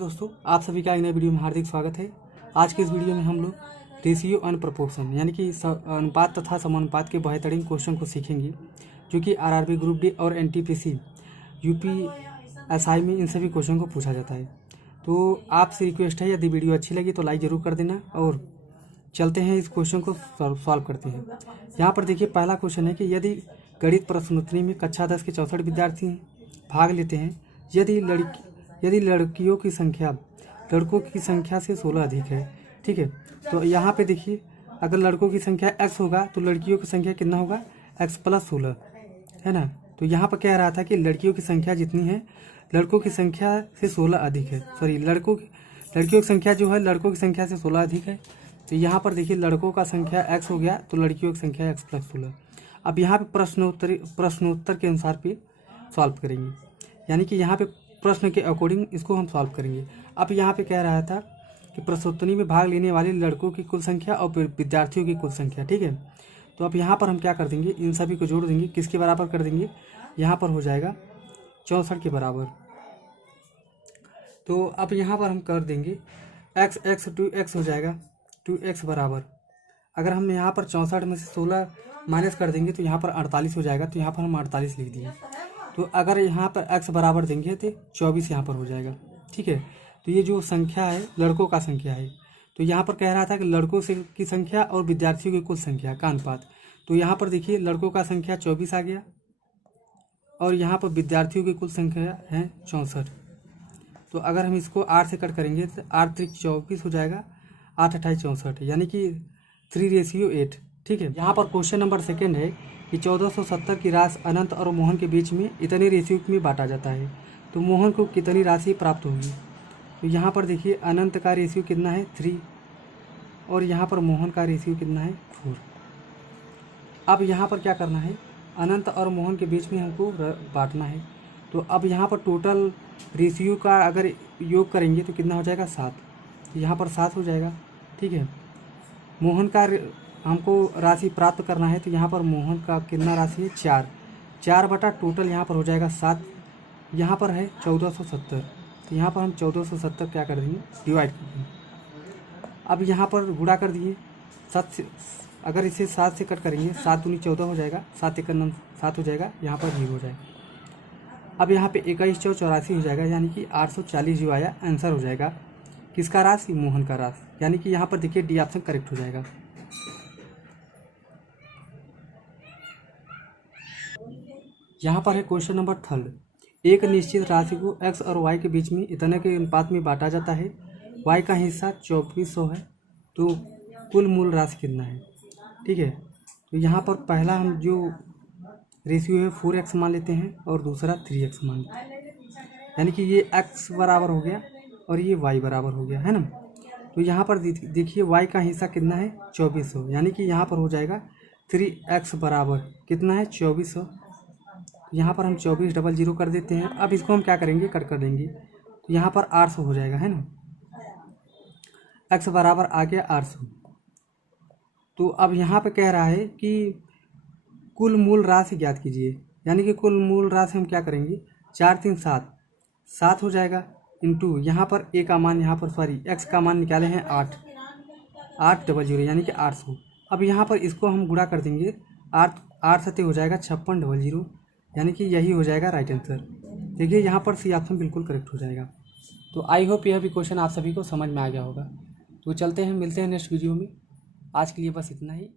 दोस्तों, आप सभी का एक नए वीडियो में हार्दिक स्वागत है। आज के इस वीडियो में हम लोग रेशियो एंड प्रोपोर्शन यानी कि अनुपात तथा समानुपात के बेहतरीन क्वेश्चन को सीखेंगे, जो कि आरआरबी ग्रुप डी और एनटीपीसी यूपीएसआई में इन सभी क्वेश्चन को पूछा जाता है। तो आपसे रिक्वेस्ट है, यदि वीडियो अच्छी लगी तो लाइक ज़रूर कर देना और चलते हैं इस क्वेश्चन को सॉल्व करते हैं। यहाँ पर देखिए, पहला क्वेश्चन है कि यदि गणित प्रश्नोत्तरी में कक्षा 10 के 64 विद्यार्थी भाग लेते हैं, यदि लड़कियों की संख्या लड़कों की संख्या से 16 अधिक है, ठीक है। तो यहाँ पे देखिए, अगर लड़कों की संख्या x होगा तो लड़कियों की संख्या कितना होगा, x + 16, है ना। तो यहाँ पर कह रहा था कि लड़कियों की संख्या जितनी है लड़कों की संख्या से 16 अधिक है, सॉरी लड़कियों की संख्या जो है लड़कों की संख्या से 16 अधिक है। तो यहाँ पर देखिए, लड़कों का संख्या x हो गया तो लड़कियों की संख्या x + 16। अब यहाँ पे प्रश्नोत्तर के अनुसार पे सॉल्व करेंगे, यानी कि यहाँ पे प्रश्न के अकॉर्डिंग इसको हम सॉल्व करेंगे। अब यहाँ पे कह रहा था कि प्रश्नोत्तरी में भाग लेने वाले लड़कों की कुल संख्या और विद्यार्थियों की कुल संख्या, ठीक है। तो अब यहाँ पर हम क्या कर देंगे, इन सभी को जोड़ देंगे, किसके बराबर कर देंगे, यहाँ पर हो जाएगा 64 के बराबर। तो अब यहाँ पर हम कर देंगे x 2x हो जाएगा, 2x बराबर, अगर हम यहाँ पर 64 में से 16 माइनस कर देंगे तो यहाँ पर 48 हो जाएगा। तो यहाँ पर हम 48 लिख दिए। तो अगर यहाँ पर x बराबर देंगे तो 24 यहाँ पर हो जाएगा, ठीक है। तो ये जो संख्या है लड़कों का संख्या है। तो यहाँ पर कह रहा था कि लड़कों से की संख्या और विद्यार्थियों की कुल संख्या का अनुपात। तो यहाँ पर देखिए, लड़कों का संख्या 24 आ गया और यहाँ पर विद्यार्थियों की कुल संख्या है 64। तो अगर हम इसको 8 से कट करेंगे तो 8 3 24 हो जाएगा, 8 28 64, यानी कि 3:8, ठीक है। यहाँ पर क्वेश्चन नंबर सेकेंड है कि 1470 की राशि अनंत और मोहन के बीच में इतने रेशियो में बांटा जाता है, तो मोहन को कितनी राशि प्राप्त होगी। तो यहाँ पर देखिए, अनंत का रेशियो कितना है 3 और यहाँ पर मोहन का रेशियो कितना है 4। अब यहाँ पर क्या करना है, अनंत और मोहन के बीच में हमको बांटना है। तो अब यहाँ पर टोटल रेशियो का अगर योग करेंगे तो कितना हो जाएगा 7। यहाँ पर 7 हो जाएगा, ठीक है। मोहन का हमको राशि प्राप्त करना है, तो यहाँ पर मोहन का कितना राशि है 4 बटा टोटल यहाँ पर हो जाएगा 7। यहाँ पर है 1470, तो यहाँ पर हम 1470 क्या कर देंगे, डिवाइड कर देंगे। अब यहाँ पर गुणा कर दिए 7 से, अगर इसे 7 से कट करेंगे 7 दूनी 14 हो जाएगा, 7 × 9 7 हो जाएगा, यहाँ पर 0 हो जाएगा। अब यहाँ पे 21 × 4 84 हो जाएगा, यानी कि 840 जो आया आंसर हो जाएगा किसका राशि, मोहन का राशि, यानी कि यहाँ पर देखिए डी ऑप्शन करेक्ट हो जाएगा। यहाँ पर है क्वेश्चन नंबर थर्ड, एक निश्चित राशि को x और y के बीच में इतने के अनुपात में बांटा जाता है, y का हिस्सा 2400 है, तो कुल मूल राशि कितना है, ठीक है। तो यहाँ पर पहला हम जो रेशियो है 4x मान लेते हैं और दूसरा 3x मान लेते हैं, यानी कि ये x बराबर हो गया और ये y बराबर हो गया, है ना। तो यहाँ पर देखिए y का हिस्सा कितना है 2400, यानी कि यहाँ पर हो जाएगा 3x बराबर कितना है 2400। यहाँ पर हम 24 डबल 0 कर देते हैं। अब इसको हम क्या करेंगे, कट कर देंगे, तो यहाँ पर 800 हो जाएगा, है ना। x बराबर आ गया 800। तो अब यहाँ पे कह रहा है कि कुल मूल राशि ज्ञात कीजिए, यानी कि कुल मूल राशि हम क्या करेंगे, 4 3 7 हो जाएगा, इंटू यहाँ पर a का मान, यहाँ पर सॉरी x का मान निकाले हैं 8 डबल 0, यानी कि 800। अब यहाँ पर इसको हम गुणा कर देंगे, 8 7 हो जाएगा 56 डबल 0, यानी कि यही हो जाएगा राइट आंसर। देखिए यहाँ पर सी ऑप्शन बिल्कुल करेक्ट हो जाएगा। तो आई होप यह भी क्वेश्चन आप सभी को समझ में आ गया होगा। तो चलते हैं, मिलते हैं नेक्स्ट वीडियो में। आज के लिए बस इतना ही।